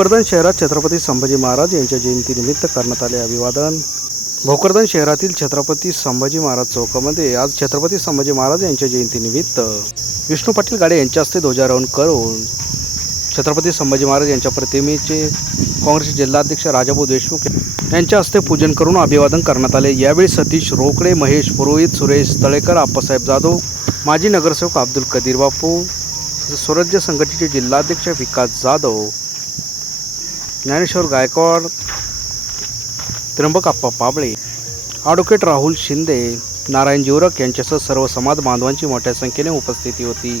भोकरदन शहरात छत्रपती संभाजी महाराज यांच्या जयंतीनिमित्त करण्यात आले अभिवादन. भोकरदन शहरातील छत्रपती संभाजी महाराज चौकामध्ये आज छत्रपती संभाजी महाराज यांच्या जयंतीनिमित्त विष्णू पाटील गाडे यांच्या हस्ते ध्वजारोहण करून छत्रपती संभाजी महाराज यांच्या प्रतिमेचे काँग्रेसचे जिल्हाध्यक्ष राजाभाऊ देशमुख यांच्या हस्ते पूजन करून अभिवादन करण्यात आले. यावेळी सतीश रोकडे महेश पुरोहित सुरेश तळेकर आप्पासाहेब जाधव माजी नगरसेवक अब्दुल कदीर बापू स्वराज्य संघटनेचे जिल्हाध्यक्ष विकास जाधव ज्ञानेश्वर गायकवाड त्र्यंबकाप्पा पाबळे ॲडव्होकेट राहुल शिंदे नारायण जिवरक यांच्यासह सर्व समाज बांधवांची मोठ्या संख्येने उपस्थिती होती.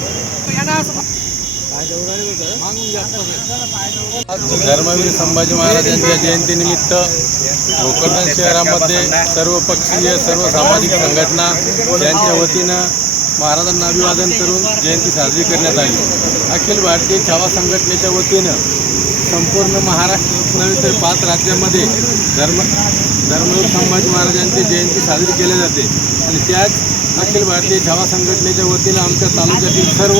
धर्मवीर संभाजी महाराजांच्या जयंतीनिमित्त भोकरदन शहरामध्ये सर्व पक्षीय सर्व सामाजिक संघटना यांच्या वतीनं महाराजांना अभिवादन करून जयंती साजरी करण्यात आली. अखिल भारतीय छावा संघटनेच्या वतीनं संपूर्ण महाराष्ट्र नव्हे तर पाच राज्यामध्ये धर्म धर्मवीर संभाजी महाराजांची जयंती साजरी केली जाते. आणि त्याच अखिल भारतीय छावा संघटनेच्या वतीनं आमच्या तालुक्यातील सर्व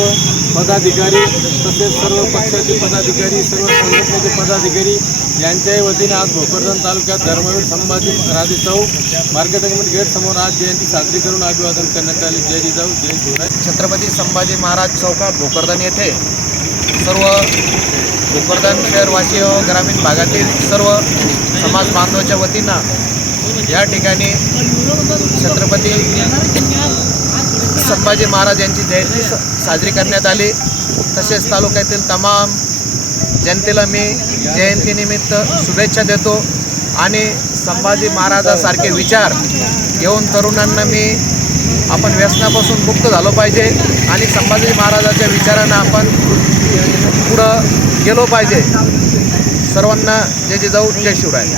पदाधिकारी तसेच सर्व पक्षाचे पदाधिकारी सर्व संघटनेचे पदाधिकारी यांच्याही वतीनं आज भोकरदन तालुक्यात धर्मवीर संभाजी राजे चौक मार्केट गेट समोर आज जयंती साजरी करून अभिवादन करण्यात आले. जय जिजाऊ जय शिवराय. छत्रपती संभाजी महाराज चौकात भोकरदन येथे सर्व भोकरदन शहरवासी व ग्रामीण भागातील सर्व समाज बांधवाच्या वतीनं या ठिकाणी छत्रपती संभाजी महाराज यांची जयंती साजरी करण्यात आली. तसेच तालुक्यातील तमाम जनतेला मी जयंतीनिमित्त शुभेच्छा देतो आणि संभाजी महाराजासारखे विचार घेऊन तरुणांना मी आपण व्यसनापासून मुक्त झालो पाहिजे आणि संभाजी महाराजाच्या विचारानं आपण पुढं गेलो पाहिजे. सर्वांना जय जिजाऊ जय शिवराय.